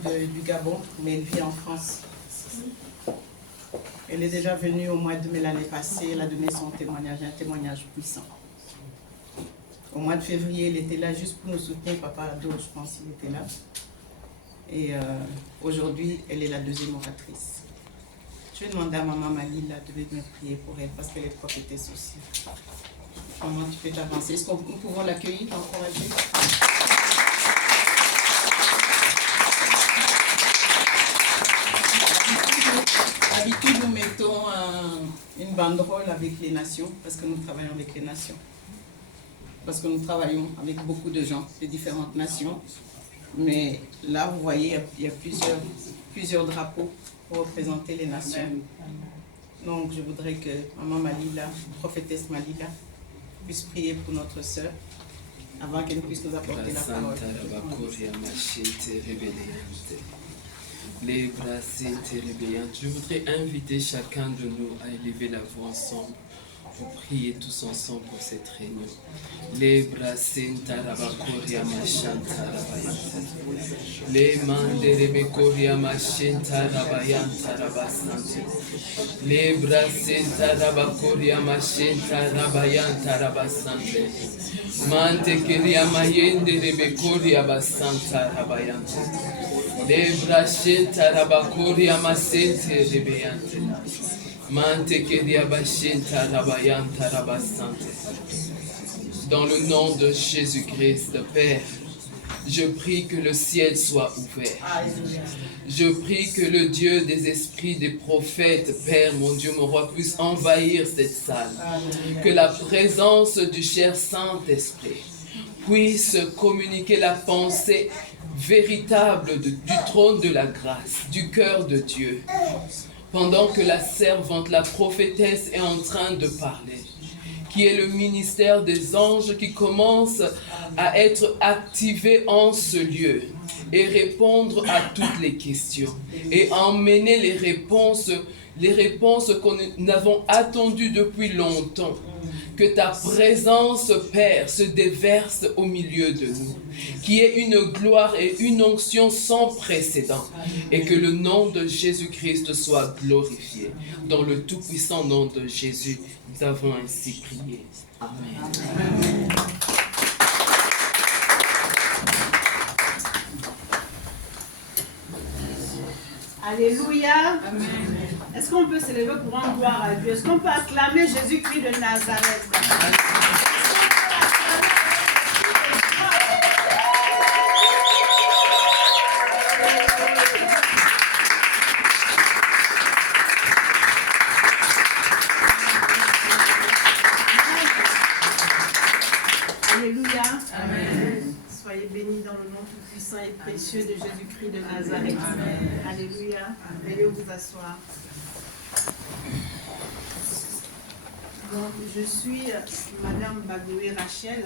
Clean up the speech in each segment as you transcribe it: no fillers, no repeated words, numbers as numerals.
du Gabon, mais elle vit en France. Elle est déjà venue au mois de mai l'année passée, elle a donné son témoignage, un témoignage puissant. Au mois de février, elle était là juste pour nous soutenir, papa Ado, je pense qu'il était là. Et aujourd'hui, elle est la deuxième oratrice. Je vais demander à maman Malila de venir prier pour elle parce qu'elle est prophétesse aussi. Maman, tu peux t'avancer. Est-ce que nous pouvons l'accueillir, l'encourager? D'habitude, nous mettons une banderole avec les nations parce que nous travaillons avec les nations. Parce que nous travaillons avec beaucoup de gens de différentes nations. Mais là, vous voyez, il y a plusieurs drapeaux pour représenter les nations. Donc, je voudrais que maman Malila, prophétesse Malila, puisse prier pour notre sœur avant qu'elle puisse nous apporter la parole. Les bras s'éteillent. Je voudrais inviter chacun de nous à élever la voix ensemble pour prier tous ensemble pour cette réunion. Les bras s'éteillent. Les mains de Rebekoria Machenta Rabayanta Rabasante. Les bras s'éteillent. Machenta Rabayanta Rabasante. Mante Keria Mayende Rebekoria Basanta Rabayante. Les bras s'éteillent. Masente Rebeyante. Dans le nom de Jésus-Christ, Père, je prie que le ciel soit ouvert. Je prie que le Dieu des esprits, des prophètes, Père, mon Dieu, mon roi, puisse envahir cette salle. Que la présence du cher Saint-Esprit puisse communiquer la pensée véritable du trône de la grâce, du cœur de Dieu. Pendant que la servante, la prophétesse est en train de parler, qui est le ministère des anges qui commence à être activé en ce lieu et répondre à toutes les questions et emmener les réponses que nous avons attendues depuis longtemps. Que ta présence, Père, se déverse au milieu de nous, qui est une gloire et une onction sans précédent, et que le nom de Jésus-Christ soit glorifié. Dans le tout-puissant nom de Jésus, nous avons ainsi prié. Amen. Amen. Alléluia. Amen. Est-ce qu'on peut se lever pour rendre gloire à Dieu? Est-ce qu'on peut acclamer Jésus-Christ de Nazareth? Alléluia. Amen. Soyez bénis dans le nom tout-puissant et précieux de Jésus-Christ de Nazareth. Amen. Alléluia. Veuillez vous asseoir. Donc, je suis Madame Bagoé Rachel,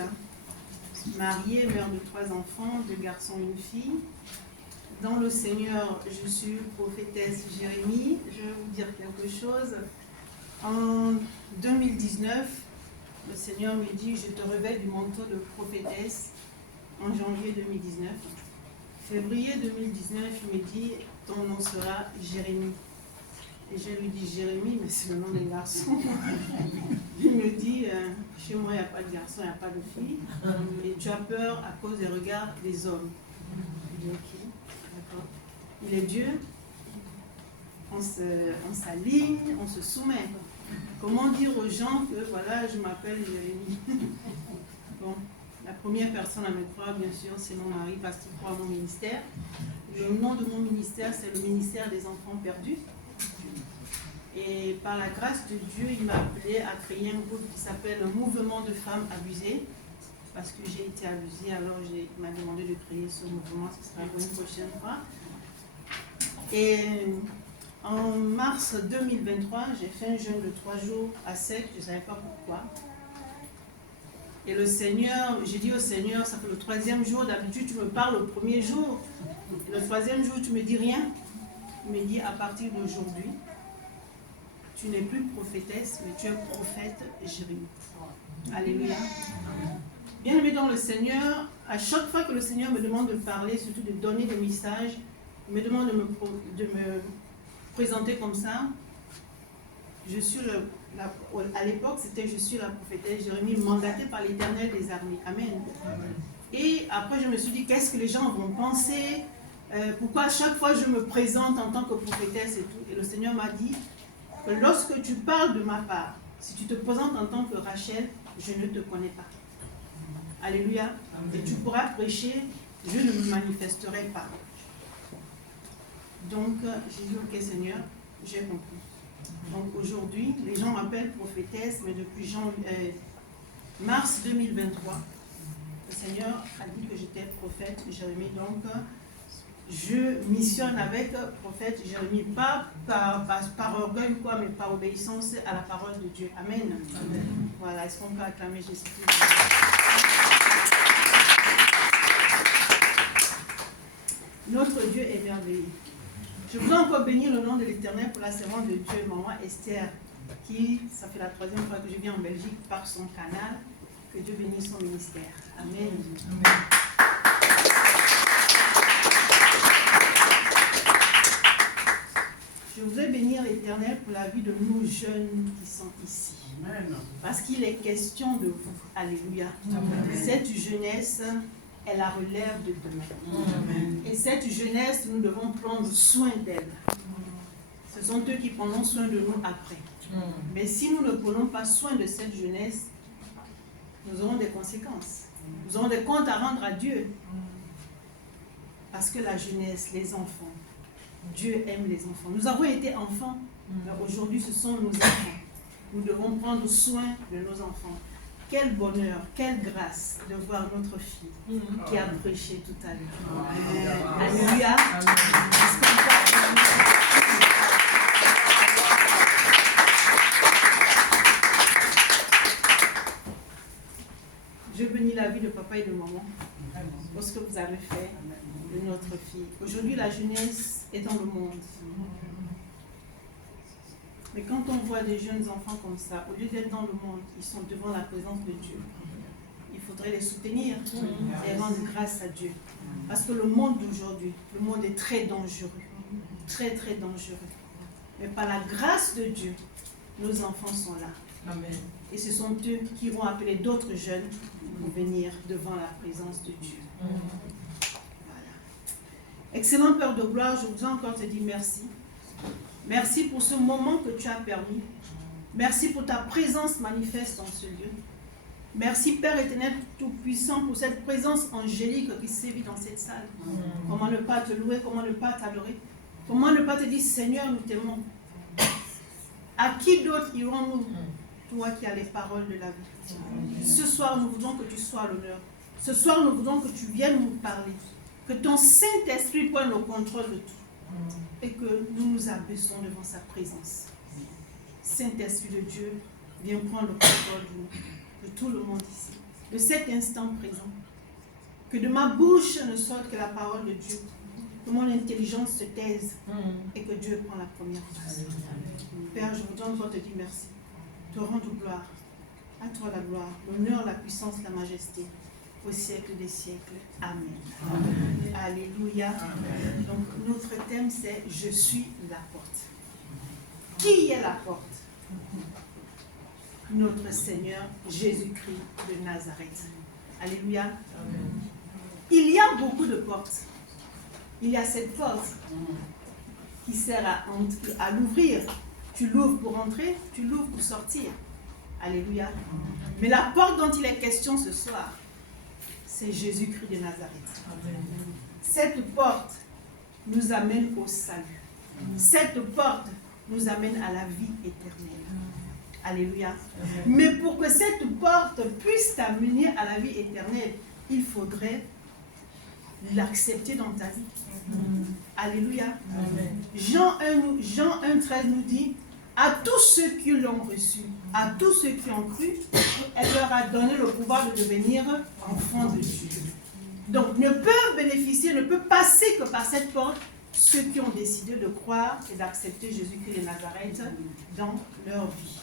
mariée, mère de 3 enfants, 2 garçons et 1 fille. Dans le Seigneur, je suis prophétesse Jérémie. Je vais vous dire quelque chose. En 2019, le Seigneur me dit, je te revêt du manteau de prophétesse. En janvier 2019. Février 2019, il me dit, ton nom sera Jérémie. Et je lui dis, Jérémie, mais c'est le nom des garçons. Il me dit, chez moi, il n'y a pas de garçon, il n'y a pas de fille. Et tu as peur à cause des regards des hommes. Je dis, ok, d'accord. Il est Dieu. On s'aligne, on se soumet. Comment dire aux gens que, voilà, je m'appelle Jérémie. Bon. La première personne à me croire, bien sûr, c'est mon mari parce qu'il croit à mon ministère. Le nom de mon ministère, c'est le ministère des enfants perdus. Et par la grâce de Dieu, il m'a appelé à créer un groupe qui s'appelle le Mouvement de femmes abusées. Parce que j'ai été abusée, alors il m'a demandé de créer ce mouvement, ce sera pour une prochaine fois. Et en mars 2023, j'ai fait un jeûne de 3 jours à sec, je ne savais pas pourquoi. Et le Seigneur, j'ai dit au Seigneur, ça fait le 3e jour, d'habitude tu me parles le 1er jour. Et le 3e jour, tu me dis rien. Il me dit, à partir d'aujourd'hui, tu n'es plus prophétesse, mais tu es prophète Jérémie. Alléluia. Bien aimé dans le Seigneur, à chaque fois que le Seigneur me demande de parler, surtout de donner des messages, Il me demande de me présenter comme ça. Je suis à l'époque, c'était je suis la prophétesse Jérémie, mandatée par l'Éternel des armées. Amen. Et après, je me suis dit, qu'est-ce que les gens vont penser? Pourquoi à chaque fois je me présente en tant que prophétesse et tout? Et le Seigneur m'a dit que lorsque tu parles de ma part, si tu te présentes en tant que Rachel, je ne te connais pas. Alléluia. Amen. Et tu pourras prêcher, je ne me manifesterai pas. Donc, j'ai dit, ok Seigneur, j'ai compris. Donc aujourd'hui, les gens m'appellent prophétesse, mais depuis mars 2023, le Seigneur a dit que j'étais prophète Jérémie. Donc, je missionne avec prophète Jérémie, pas par orgueil ou quoi, mais par obéissance à la parole de Dieu. Amen. Amen. Voilà, est-ce qu'on peut acclamer Jésus-Christ? Notre Dieu est merveilleux. Je voudrais encore bénir le nom de l'Éternel pour la servante de Dieu, maman Esther, qui, ça fait la 3e fois que je viens en Belgique par son canal. Que Dieu bénisse son ministère. Amen. Amen. Je voudrais bénir l'Éternel pour la vie de nos jeunes qui sont ici. Amen. Parce qu'il est question de vous. Alléluia. Amen. Cette jeunesse est la relève de demain. Amen. Et cette jeunesse, nous devons prendre soin d'elle. Ce sont eux qui prendront soin de nous après. Mais si nous ne prenons pas soin de cette jeunesse, nous aurons des conséquences. Nous aurons des comptes à rendre à Dieu. Parce que la jeunesse, les enfants, Dieu aime les enfants. Nous avons été enfants, mais aujourd'hui ce sont nos enfants. Nous devons prendre soin de nos enfants. Quel bonheur, quelle grâce de voir notre fille qui a prêché tout à l'heure. Alléluia. Je bénis la vie de papa et de maman pour ce que vous avez fait de notre fille. Aujourd'hui, la jeunesse est dans le monde. Mais quand on voit des jeunes enfants comme ça, au lieu d'être dans le monde, ils sont devant la présence de Dieu. Il faudrait les soutenir et rendre grâce à Dieu. Parce que le monde d'aujourd'hui, le monde est très dangereux. Très, très dangereux. Mais par la grâce de Dieu, nos enfants sont là. Amen. Et ce sont eux qui vont appeler d'autres jeunes pour venir devant la présence de Dieu. Voilà. Excellent Père de gloire, je voudrais encore te dire merci. Merci pour ce moment que tu as permis. Merci pour ta présence manifeste en ce lieu. Merci Père éternel tout-puissant pour cette présence angélique qui sévit dans cette salle. Comment ne pas te louer, comment ne pas t'adorer, comment ne pas te dire Seigneur, nous t'aimons. À qui d'autre irons-nous? Toi qui as les paroles de la vie. Ce soir, nous voulons que tu sois à l'honneur. Ce soir, nous voulons que tu viennes nous parler. Que ton Saint-Esprit prenne le contrôle de tout. Et que nous nous abaissons devant sa présence. Saint-Esprit de Dieu, viens prendre le contrôle de tout le monde ici. De cet instant présent. Que de ma bouche ne sorte que la parole de Dieu. Que mon intelligence se taise. Et que Dieu prenne la première place. Père, je voudrais encore te dire merci. Te rendre gloire. À toi la gloire, l'honneur, la puissance, la majesté. Au siècle des siècles. Amen. Amen. Alléluia. Amen. Donc notre thème c'est « Je suis la porte ». Qui est la porte? Notre Seigneur Jésus-Christ de Nazareth. Alléluia. Amen. Il y a beaucoup de portes. Il y a cette porte qui sert à l'ouvrir. Tu l'ouvres pour entrer, tu l'ouvres pour sortir. Alléluia. Mais la porte dont il est question ce soir, c'est Jésus-Christ de Nazareth. Amen. Cette porte nous amène au salut. Cette porte nous amène à la vie éternelle. Alléluia. Amen. Mais pour que cette porte puisse t'amener à la vie éternelle, il faudrait l'accepter dans ta vie. Alléluia. Amen. Jean 1,13 nous dit, à tous ceux qui l'ont reçu, à tous ceux qui ont cru, elle leur a donné le pouvoir de devenir enfants de Dieu. Donc, ne peuvent bénéficier, ne peuvent passer que par cette porte ceux qui ont décidé de croire et d'accepter Jésus-Christ de Nazareth dans leur vie.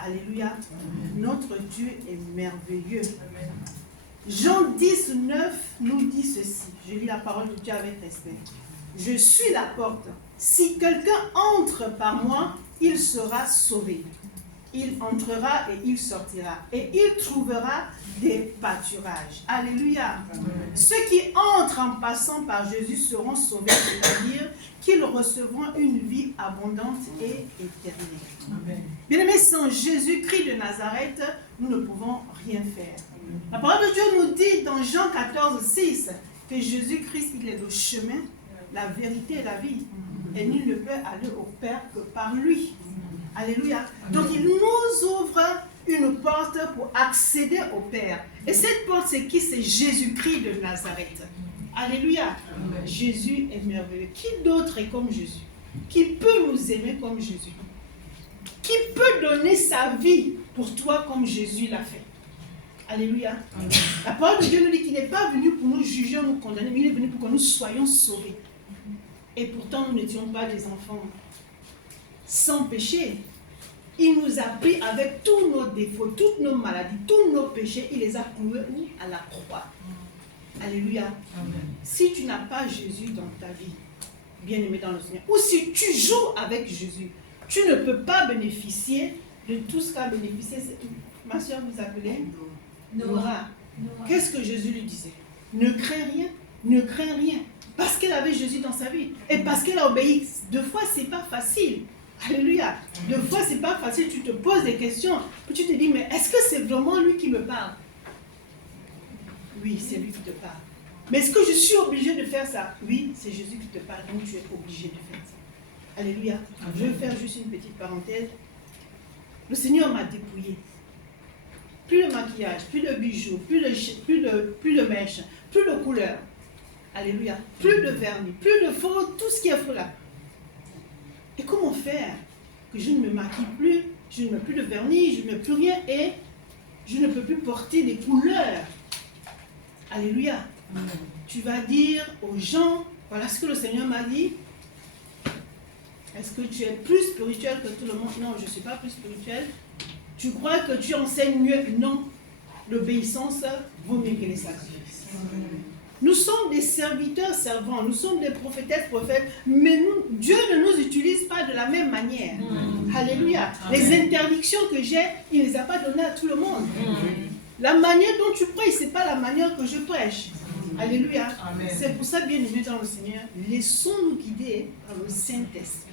Alléluia. Amen. Notre Dieu est merveilleux. Amen. Jean 10, 9 nous dit ceci. Je lis la parole de Dieu avec respect. je suis la porte. Si quelqu'un entre par moi, il sera sauvé. Il entrera et il sortira. Et il trouvera des pâturages. Alléluia. Ceux qui entrent en passant par Jésus seront sauvés, c'est-à-dire qu'ils recevront une vie abondante et éternelle. Bien-aimés, sans Jésus-Christ de Nazareth, nous ne pouvons rien faire. La parole de Dieu nous dit dans Jean 14, 6 que Jésus-Christ, il est le chemin, la vérité et la vie. Et nul ne peut aller au Père que par lui. Alléluia. Donc il nous ouvre une porte pour accéder au Père. Et cette porte, c'est qui? C'est Jésus-Christ de Nazareth. Alléluia. Amen. Jésus est merveilleux. Qui d'autre est comme Jésus? Qui peut nous aimer comme Jésus? Qui peut donner sa vie pour toi comme Jésus l'a fait? Alléluia. Amen. La parole de Dieu nous dit qu'il n'est pas venu pour nous juger ou nous condamner, mais il est venu pour que nous soyons sauvés. Et pourtant, nous n'étions pas des enfants sans péché. Il nous a pris avec tous nos défauts, toutes nos maladies, tous nos péchés. Il les a cloués où? À la croix. Alléluia. Amen. Si tu n'as pas Jésus dans ta vie, bien-aimé dans le Seigneur, ou si tu joues avec Jésus, tu ne peux pas bénéficier de tout ce qu'a bénéficié. Ma soeur vous appelait Nora. Qu'est-ce que Jésus lui disait? Ne crains rien, ne crains rien. Parce qu'elle avait Jésus dans sa vie. Et parce qu'elle a obéi. Deux fois, ce n'est pas facile. Alléluia. Deux fois, ce n'est pas facile. Tu te poses des questions. Puis tu te dis, mais est-ce que c'est vraiment lui qui me parle? Oui, c'est lui qui te parle. Mais est-ce que je suis obligé de faire ça? Oui, c'est Jésus qui te parle. Donc tu es obligé de faire ça. Alléluia. Je vais faire juste une petite parenthèse. Le Seigneur m'a dépouillé. Plus de maquillage, plus de bijoux, plus de mèches, plus de couleurs. Alléluia. Plus de vernis, plus de faux, tout ce qui est faux là. Et comment faire que je ne me maquille plus, je ne mets plus de vernis, je ne mets plus rien et je ne peux plus porter des couleurs? Alléluia. Amen. Tu vas dire aux gens, voilà ce que le Seigneur m'a dit. Est-ce que tu es plus spirituel que tout le monde? Non, je ne suis pas plus spirituel. Tu crois que tu enseignes mieux? Non. L'obéissance vaut mieux que les sacrifices. Nous sommes des serviteurs servants, nous sommes des prophétesses prophètes, mais Dieu ne nous utilise pas de la même manière. Alléluia. Amen. Les interdictions que j'ai, il ne les a pas données à tout le monde. La manière dont tu prêches, ce n'est pas la manière que je prêche. Alléluia. C'est pour ça, bien aimé dans le Seigneur, laissons-nous guider par le Saint-Esprit.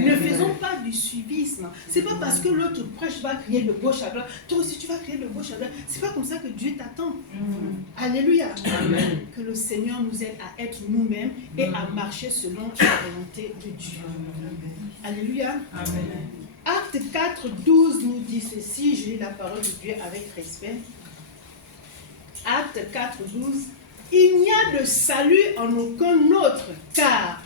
Ne faisons pas du suivisme. Ce n'est pas parce que l'autre prêche va crier de gauche à droite. Toi aussi, tu vas crier de gauche à droite. Ce n'est pas comme ça que Dieu t'attend. Alléluia. Amen. Que le Seigneur nous aide à être nous-mêmes et à marcher selon la volonté de Dieu. Alléluia. Amen. Acte 4, 12 nous dit ceci. Je lis la parole de Dieu avec respect. Acte 4, 12. Il n'y a de salut en aucun autre, car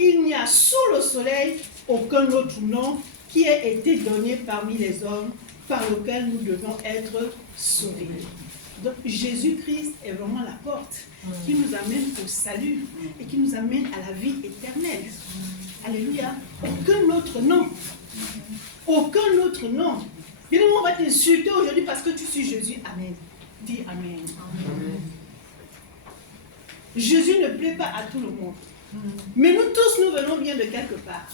il n'y a sous le soleil aucun autre nom qui ait été donné parmi les hommes par lequel nous devons être sauvés. Donc Jésus-Christ est vraiment la porte qui nous amène au salut et qui nous amène à la vie éternelle. Alléluia. Aucun autre nom. Aucun autre nom. Bien, on va t'insulter aujourd'hui parce que tu suis Jésus. Amen. Dis Amen. Amen. Jésus ne plaît pas à tout le monde. Mais nous tous, nous venons bien de quelque part.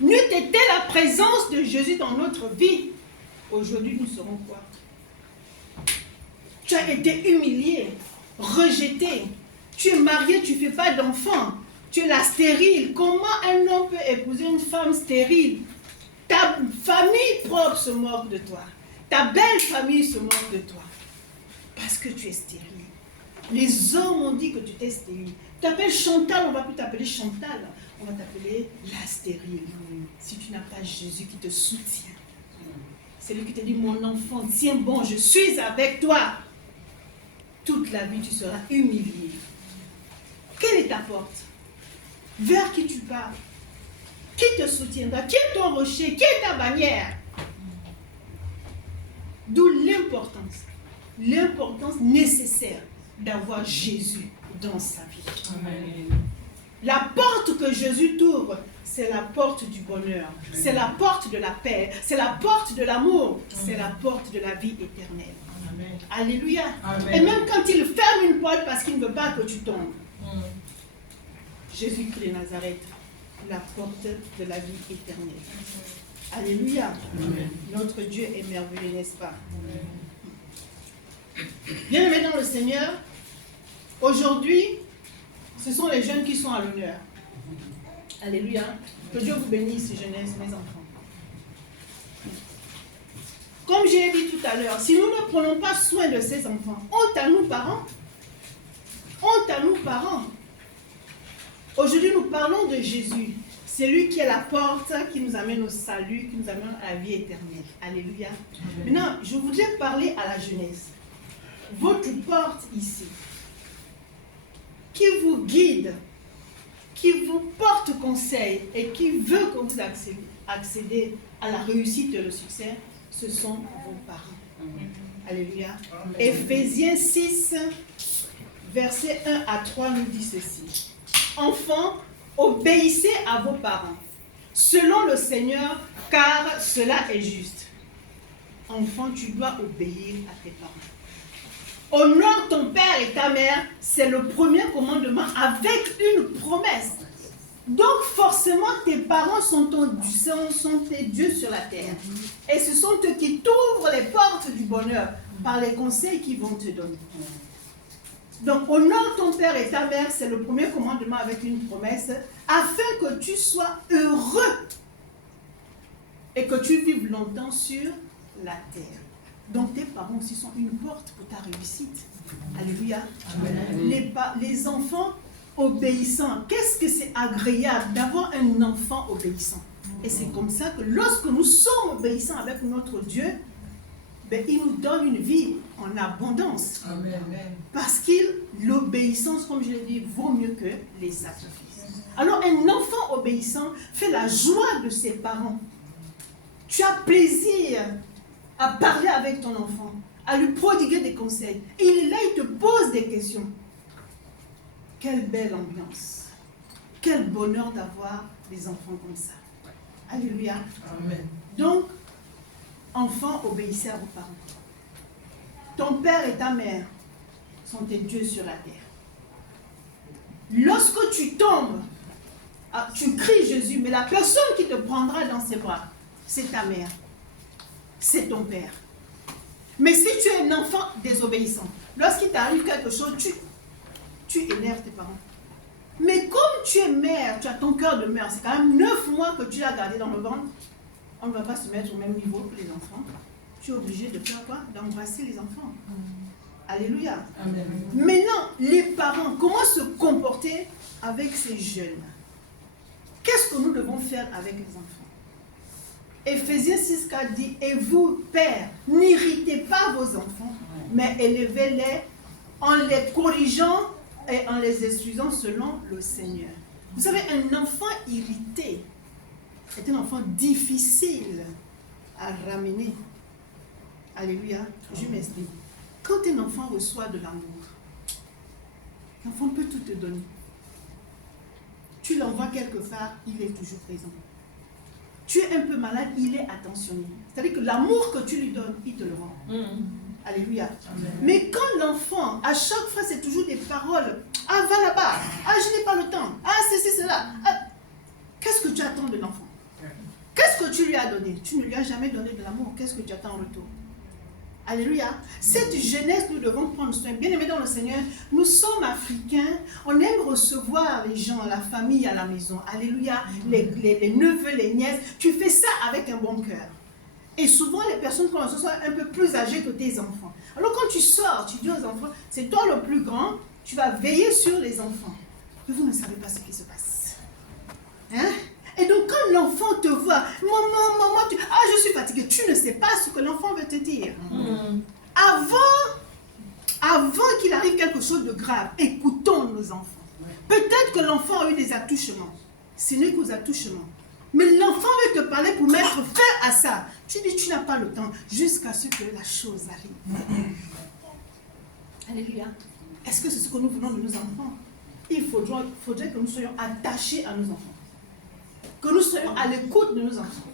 N'eût été la présence de Jésus dans notre vie, aujourd'hui nous serons quoi? Tu as été humilié, rejeté. Tu es marié, tu ne fais pas d'enfant. Tu es la stérile. Comment un homme peut épouser une femme stérile? Ta famille propre se moque de toi. Ta belle famille se moque de toi. Parce que tu es stérile. Les hommes ont dit que tu étais stérile. Tu t'appelles Chantal, on ne va plus t'appeler Chantal. On va t'appeler la stérile. Si tu n'as pas Jésus qui te soutient. C'est lui qui te dit, mon enfant, tiens bon, je suis avec toi. Toute la vie, tu seras humilié. Quelle est ta porte? Vers qui tu pars? Qui te soutiendra? Qui est ton rocher? Qui est ta bannière? D'où l'importance nécessaire d'avoir Jésus dans sa vie. Amen. La porte que Jésus t'ouvre, c'est la porte du bonheur, c'est la porte de la paix, c'est la porte de l'amour, c'est la porte de la vie éternelle. Amen. Alléluia. Amen. Et même quand il ferme une porte parce qu'il ne veut pas que tu tombes, Jésus-Christ de Nazareth, la porte de la vie éternelle. Alléluia. Amen. Notre Dieu est merveilleux, n'est-ce pas? Bien-aimés dans le Seigneur, aujourd'hui, ce sont les jeunes qui sont à l'honneur. Alléluia. Que Dieu vous bénisse, jeunesse, mes enfants. Comme j'ai dit tout à l'heure, si nous ne prenons pas soin de ces enfants, honte à nous parents. Honte à nous parents. Aujourd'hui, nous parlons de Jésus. C'est lui qui est la porte qui nous amène au salut, qui nous amène à la vie éternelle. Alléluia. Maintenant, je voudrais parler à la jeunesse. Votre porte ici, qui vous guide, qui vous porte conseil et qui veut que vous accédez à la réussite et le succès, ce sont vos parents. Alléluia. Éphésiens 6, versets 1 à 3 nous dit ceci. Enfants, obéissez à vos parents, selon le Seigneur, car cela est juste. Enfant, tu dois obéir à tes parents. Honore ton père et ta mère, c'est le premier commandement avec une promesse. Donc forcément, tes parents sont tes dieux sur la terre. Et ce sont eux qui t'ouvrent les portes du bonheur par les conseils qu'ils vont te donner. Donc, honore ton père et ta mère, c'est le premier commandement avec une promesse, afin que tu sois heureux et que tu vives longtemps sur la terre. Donc, tes parents aussi sont une porte pour ta réussite. Alléluia. Les enfants obéissants, qu'est-ce que c'est agréable d'avoir un enfant obéissant. Et c'est comme ça que lorsque nous sommes obéissants avec notre Dieu, il nous donne une vie en abondance. Amen. Parce que l'obéissance, comme je l'ai dit, vaut mieux que les sacrifices. Alors un enfant obéissant fait la joie de ses parents. Tu as plaisir à parler avec ton enfant, à lui prodiguer des conseils. Et il est là, il te pose des questions. Quelle belle ambiance. Quel bonheur d'avoir des enfants comme ça. Alléluia. Amen. Donc, enfants, obéissez à vos parents. Ton père et ta mère sont tes dieux sur la terre. Lorsque tu tombes, tu cries Jésus, mais la personne qui te prendra dans ses bras, c'est ta mère, c'est ton père. Mais si tu es un enfant désobéissant, lorsqu'il t'arrive quelque chose, tu énerves tes parents. Mais comme tu es mère, tu as ton cœur de mère, c'est quand même 9 mois que tu l'as gardé dans le ventre, on ne va pas se mettre au même niveau que les enfants. Tu es obligé de faire quoi? D'embrasser les enfants. Alléluia. Amen. Maintenant, les parents, comment se comporter avec ces jeunes? Qu'est-ce que nous devons faire avec les enfants? Éphésiens 6,4 dit, et vous, pères, n'irritez pas vos enfants, mais élevez-les en les corrigeant et en les instruisant selon le Seigneur. Vous savez, un enfant irrité est un enfant difficile à ramener. Alléluia. Je m'explique. Quand un enfant reçoit de l'amour, l'enfant peut tout te donner. Tu l'envoies quelque part, il est toujours présent. Tu es un peu malade, il est attentionné. C'est-à-dire que l'amour que tu lui donnes, il te le rend. Alléluia. Amen. Mais quand l'enfant, à chaque fois, c'est toujours des paroles. Ah, va là-bas. Ah, je n'ai pas le temps. Ah, c'est cela. Ah. Qu'est-ce que tu attends de l'enfant? Qu'est-ce que tu lui as donné? Tu ne lui as jamais donné de l'amour. Qu'est-ce que tu attends en retour? Alléluia. Cette jeunesse, nous devons prendre soin. Bien-aimés dans le Seigneur, nous sommes africains. On aime recevoir les gens, la famille à la maison. Alléluia. Les neveux, les nièces. Tu fais ça avec un bon cœur. Et souvent, les personnes qui sont un peu plus âgées que tes enfants. Alors quand tu sors, tu dis aux enfants, c'est toi le plus grand, tu vas veiller sur les enfants. Mais vous ne savez pas ce qui se passe. Hein? Et donc quand l'enfant te voit, maman, je suis fatiguée, tu ne sais pas ce que l'enfant veut te dire. Avant qu'il arrive quelque chose de grave, écoutons nos enfants. Peut-être que l'enfant a eu des attouchements. Ce n'est qu'aux attouchements. Mais l'enfant veut te parler pour mettre fin à ça. Tu dis, tu n'as pas le temps jusqu'à ce que la chose arrive. Alléluia. Est-ce que c'est ce que nous voulons de nos enfants? Il faudrait que nous soyons attachés à nos enfants. Que nous soyons à l'écoute de nos enfants.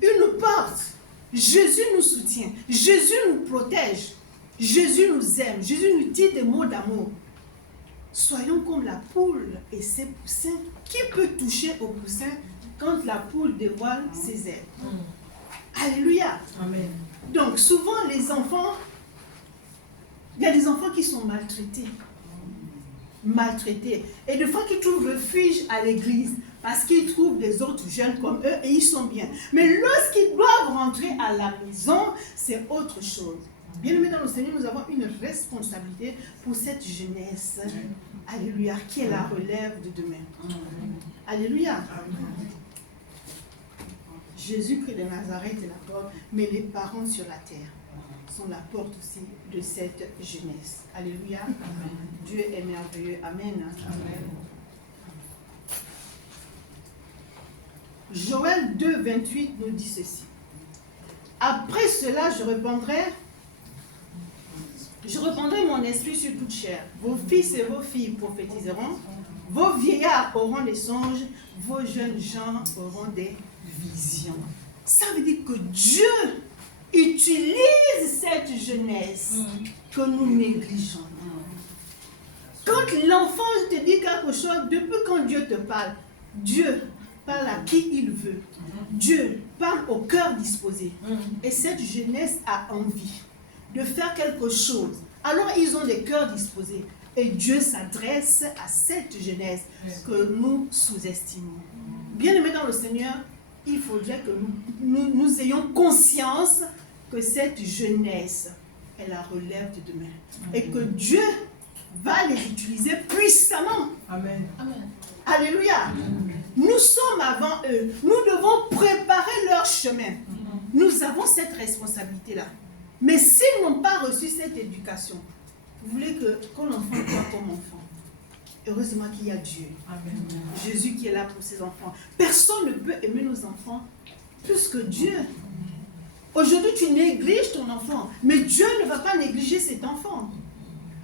Une porte. Jésus nous soutient. Jésus nous protège. Jésus nous aime. Jésus nous dit des mots d'amour. Soyons comme la poule et ses poussins. Qui peut toucher aux poussins quand la poule dévoile ses ailes? Alléluia. Amen. Donc souvent les enfants, il y a des enfants qui sont maltraités. Et des fois qu'ils trouvent refuge à l'église parce qu'ils trouvent des autres jeunes comme eux et ils sont bien. Mais lorsqu'ils doivent rentrer à la maison, c'est autre chose. Bien aimés dans le Seigneur, nous avons une responsabilité pour cette jeunesse. Alléluia, qui est la relève de demain. Alléluia. Jésus-Christ de Nazareth est la porte, mais les parents sur la terre sont la porte aussi de cette jeunesse. Alléluia. Dieu est merveilleux. Amen. Joël 2, 28 nous dit ceci. Après cela, je répandrai mon esprit sur toute chair. Vos fils et vos filles prophétiseront. Vos vieillards auront des songes. Vos jeunes gens auront des visions. Ça veut dire que Dieu utilise cette jeunesse que nous négligeons. Quand l'enfant te dit quelque chose, depuis quand Dieu te parle, Dieu parle à qui il veut. Dieu parle au cœur disposé. Et cette jeunesse a envie de faire quelque chose. Alors ils ont des cœurs disposés. Et Dieu s'adresse à cette jeunesse que nous sous-estimons. Bien-aimés dans le Seigneur, il faudrait que nous ayons conscience que cette jeunesse est la relève de demain. Et que Dieu va les utiliser puissamment. Amen. Alléluia. Nous sommes avant eux. Nous devons préparer leur chemin. Nous avons cette responsabilité-là. Mais s'ils n'ont pas reçu cette éducation, vous voulez qu'on enfant soit comme enfant. Heureusement qu'il y a Dieu. Amen. Jésus qui est là pour ses enfants. Personne ne peut aimer nos enfants plus que Dieu. Aujourd'hui, tu négliges ton enfant, mais Dieu ne va pas négliger cet enfant.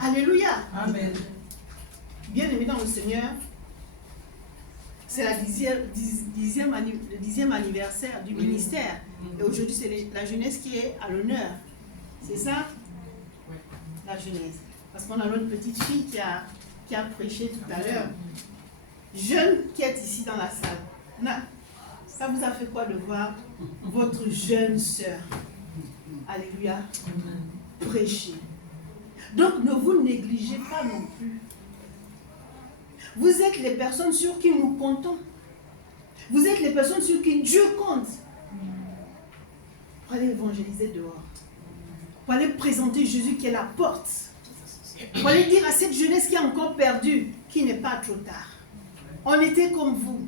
Alléluia. Amen. Bien-aimé dans le Seigneur, c'est le 10e anniversaire du ministère. Et aujourd'hui, c'est la jeunesse qui est à l'honneur. C'est ça? La jeunesse. Parce qu'on a notre petite fille qui a prêché tout à l'heure. Jeune qui est ici dans la salle. Ça vous a fait quoi de voir votre jeune sœur, alléluia, prêcher? Donc ne vous négligez pas non plus. Vous êtes les personnes sur qui nous comptons. Vous êtes les personnes sur qui Dieu compte. Pour aller évangéliser dehors. Pour aller présenter Jésus qui est la porte. Pour aller dire à cette jeunesse qui est encore perdue qu'il n'est pas trop tard. On était comme vous.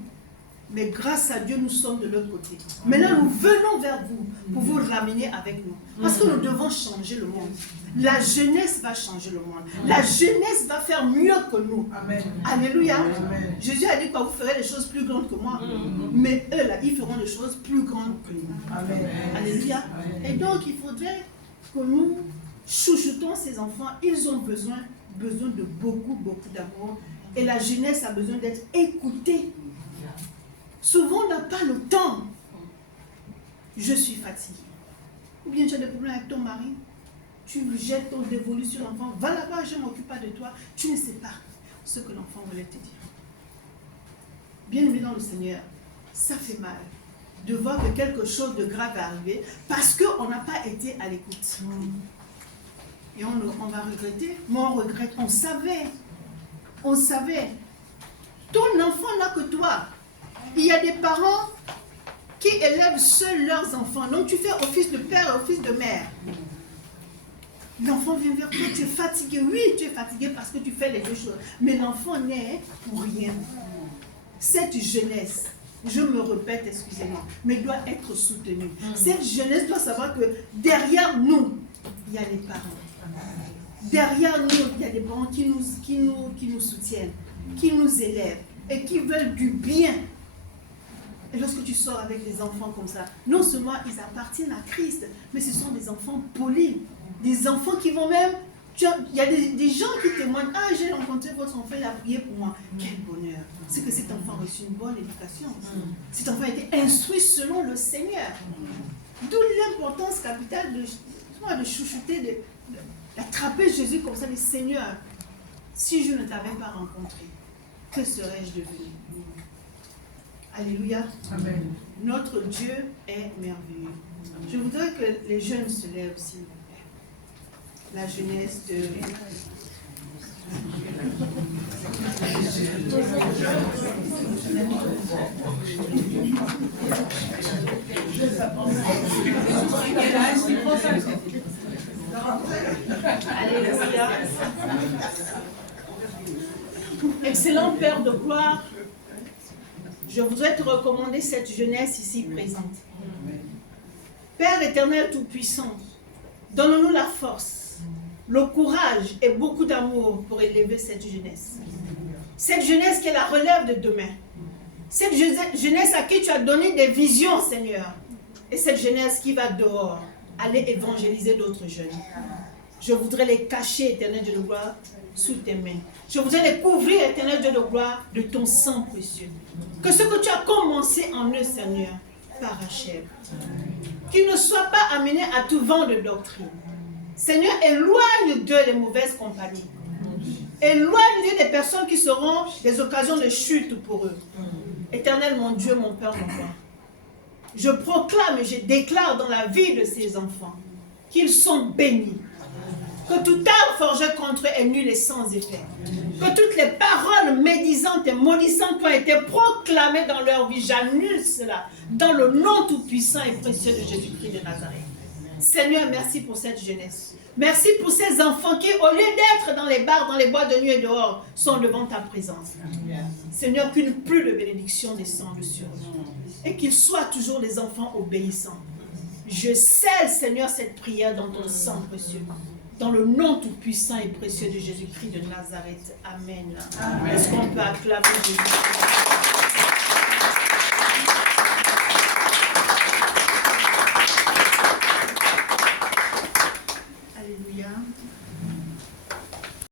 Mais grâce à Dieu, nous sommes de l'autre côté. Maintenant, nous venons vers vous pour vous ramener avec nous. Parce que nous devons changer le monde. La jeunesse va changer le monde. La jeunesse va faire mieux que nous. Amen. Alléluia. Amen. Jésus a dit quoi? Vous ferez des choses plus grandes que moi. Mais eux, là, ils feront des choses plus grandes que nous. Amen. Alléluia. Et donc, il faudrait que nous chouchoutons ces enfants. Ils ont besoin de beaucoup d'amour. Et la jeunesse a besoin d'être écoutée. Souvent, on n'a pas le temps. Je suis fatiguée. Ou bien tu as des problèmes avec ton mari. Tu jettes ton dévolu sur l'enfant. Va là-bas, je ne m'occupe pas de toi. Tu ne sais pas ce que l'enfant voulait te dire. Bien-aimé dans le Seigneur, ça fait mal de voir que quelque chose de grave est arrivé parce qu'on n'a pas été à l'écoute. Et on va regretter. Moi, on regrette. On savait. On savait. Ton enfant n'a que toi. Il y a des parents qui élèvent seuls leurs enfants. Donc tu fais office de père et office de mère. L'enfant vient vers toi, tu es fatigué. Oui, tu es fatigué parce que tu fais les deux choses. Mais l'enfant n'est pour rien. Cette jeunesse, je me répète, excusez-moi, mais doit être soutenue. Cette jeunesse doit savoir que derrière nous, il y a les parents. Derrière nous, il y a des parents qui nous soutiennent, qui nous élèvent et qui veulent du bien. Et lorsque tu sors avec des enfants comme ça, non seulement ils appartiennent à Christ, mais ce sont des enfants polis. Des enfants qui vont même... Il y a des gens qui témoignent. Ah, j'ai rencontré votre enfant, il a prié pour moi. Quel bonheur. C'est que cet enfant a reçu une bonne éducation. Cet enfant a été instruit selon le Seigneur. D'où l'importance capitale de chouchouter, d'attraper Jésus comme ça, le Seigneur. Si je ne t'avais pas rencontré, que serais-je devenu? Alléluia. Amen. Notre Dieu est merveilleux. Je voudrais que les jeunes se lèvent, s'il vous plaît. La jeunesse de... Alléluia. Excellent Père de gloire, je voudrais te recommander cette jeunesse ici présente. Père éternel tout-puissant, donne-nous la force, le courage et beaucoup d'amour pour élever cette jeunesse. Cette jeunesse qui est la relève de demain. Cette jeunesse à qui tu as donné des visions, Seigneur. Et cette jeunesse qui va dehors aller évangéliser d'autres jeunes. Je voudrais les cacher, éternel Dieu de gloire, sous tes mains. Je voudrais les couvrir, éternel Dieu de gloire, de ton sang précieux. Que ce que tu as commencé en eux, Seigneur, parachève. Qu'ils ne soient pas amenés à tout vent de doctrine. Seigneur, éloigne d'eux les mauvaises compagnies. Éloigne d'eux des personnes qui seront des occasions de chute pour eux. Éternel, mon Dieu, mon Père, mon Père. Je proclame et je déclare dans la vie de ces enfants qu'ils sont bénis. Que toute arme forgée contre eux est nulle et sans effet. Que toutes les paroles médisantes et maudissantes qui ont été proclamées dans leur vie, j'annule cela dans le nom tout-puissant et précieux de Jésus-Christ de Nazareth. Seigneur, merci pour cette jeunesse. Merci pour ces enfants qui, au lieu d'être dans les bars, dans les boîtes de nuit et dehors, sont devant ta présence. Seigneur, qu'une pluie de bénédiction descende sur eux. Et qu'ils soient toujours des enfants obéissants. Je scelle, Seigneur, cette prière dans ton sang précieux. Dans le nom tout-puissant et précieux de Jésus-Christ de Nazareth. Amen. Est-ce qu'on peut acclamer Jésus?